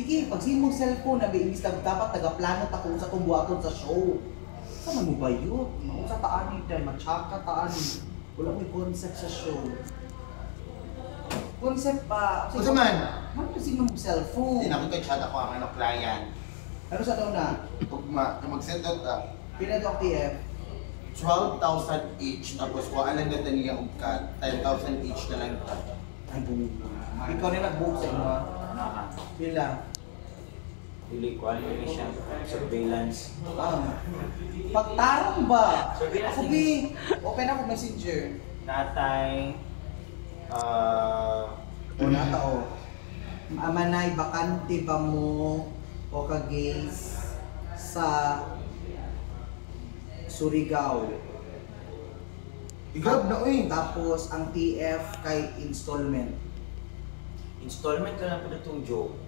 Sige, pag simong cellphone na imbis na dapat tagaplano ta kung sa kumbuhaton sa show. Sa man mo ba yun? Kung sa taani dahil matsaka taani. Wala may concept sa show. Concept pa. Kung man? Ano kasi mong cellphone? Hindi na ko chat ako ang ano client. Ano sa taon na? Kung mag-send out Pila ito ang TF? 12,000 each, tapos kung alam na niya og 10,000 each na lang ito. Ay, bumili. Ikaw na nag-book sa inyo ha? Naka. Pila? Dili ko ano ni siya. Surveillance. Pagtarong ba? Surveillance. Ako bi, open ako messenger. Natay. Wala tao. Amanay, bakante ba mo o kagays sa Surigao? Igab na oy. Tapos ang TF kay installment. Installment ka lang po itong joke.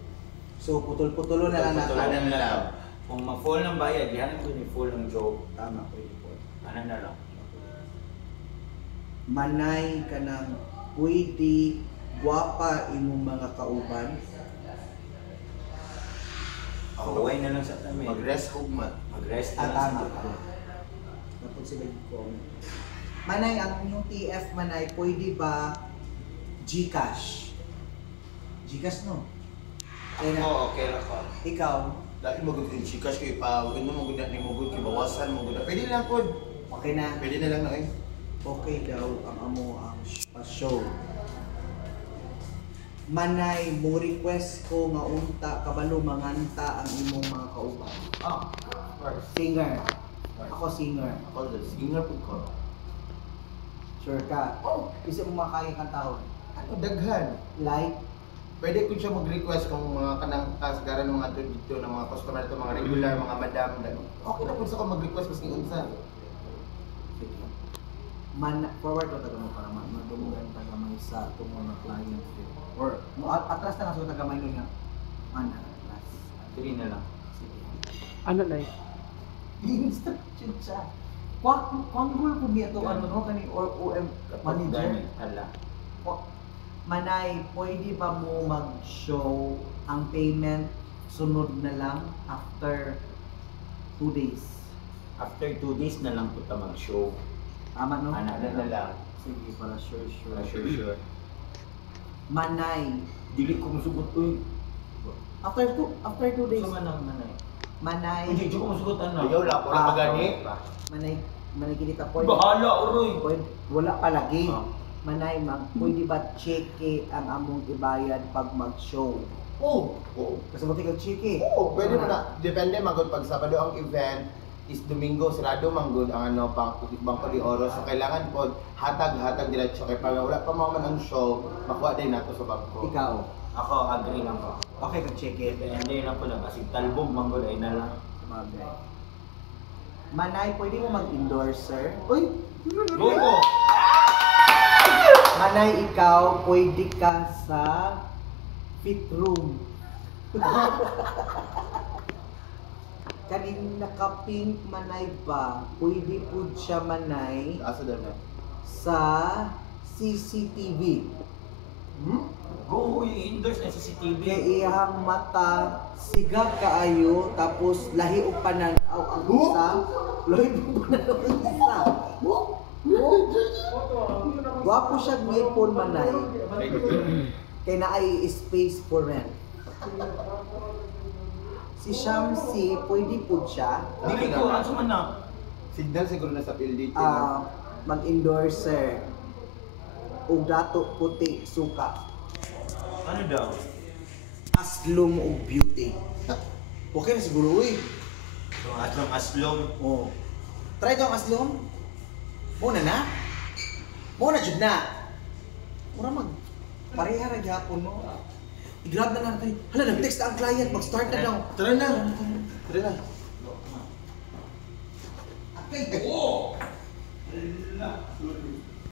So putol-putulo na lang Putol-putulo natin. na lang. Kung ma-full ng bayad, yan ko ni full ng joke. Tama, pwede po. Ano na lang. Manay ka ng pwede guwapa imong mga kauban. Away na lang sa tabi. Mag-rest home man. Mag-rest na lang Tama. sa joke. Napag sila ko. Manay, ang inyong TF Manay, pwede ba Gcash? Gcash no? Kaya na, Ako, okay lang ko. ikaw, Dahil magod yung chikas kayo pa, huwag mo magod na ni magod kayo, bawasan magod na. Pwede lang po. okay na. Pwede na lang na eh. Okay daw ang amo ang show. Manay, mo request ko nga unta kabalo manganta ang imong mga kauban. Of course. Singer. Ako singer. Ako, the singer po ko. Sure ka? Oh, isa mo makaya kantahon. Ano, daghan. Like, Pwede ko siya mag-request kung mga kanang kasagaran ng mga dito ng mga customer ito, mga regular, mga madam. Okay na po sa ko mag-request mas ni unsa. sige. Forward ko taga mo para madumugan taga may sa itong mga client. Or, atras na nga sa taga may nun nga. Atras. 3 na lang. Sige. Ano na I-instruction siya. Kwanggol po niya ito, ano no, kani or OM manager. Hala. Manay, pwede ba mo mag-show ang payment sunod na lang after 2 days? After 2 days na lang po ta mag-show. Tama no? Ano na lang. Sige, para sure. Sure. Manay, Dili ko musugot uy. after 2 days. So man ang manay. Manay, Hindi ko musugot ano. Ayaw lang, wala pa gani. manay kinita pwede. Bahala uroy. Pwede, wala palagi. Ah. Manay, pwede ba cheque ang among ibayad pag mag-show? Oo. Oo. Kasi mo tingog cheque. Oo, pwede mo na. Depende magod pag Sabado ang event is Domingo, sarado manggod ang ano pang Bangko de Oro. So kailangan po hatag diretso kay para wala pa man ang show, makuha din nato sa bangko. Ikaw, Ako agree lang ko. okay kag cheque. Hindi na po na kasi talbog manggod ay na lang. Sabagay. Manay, pwede mo mag-endorser? Uy, Go! Manay, ikaw, pwede ka sa fit room. Kaning naka-pink manay ba, pwede po siya manay asa daw na. sa CCTV. Go! I-endorse na sa CCTV. Kaya iyang mata, sigag kaayo, tapos lahi o pananaw ang isa. Lahi o pananaw ang isa. Wapo siya ngipon manay. Kaya na ay space for rent. Si Shamsi, pwede po siya Dili ko, ano man na? Signal siguro na sa PLDT. mag-endorser o dato puti suka. Ano daw? Aslong o beauty. Okay na siguro eh. So, aslong. Oh. Try daw ang aslong. Muna na. Muna jud na. Mura mag pareha ra gyapon no. I-grab na lang tayo. Hala, nag-text na ang client. Mag-start na daw. Tara na. Tara na. Okay.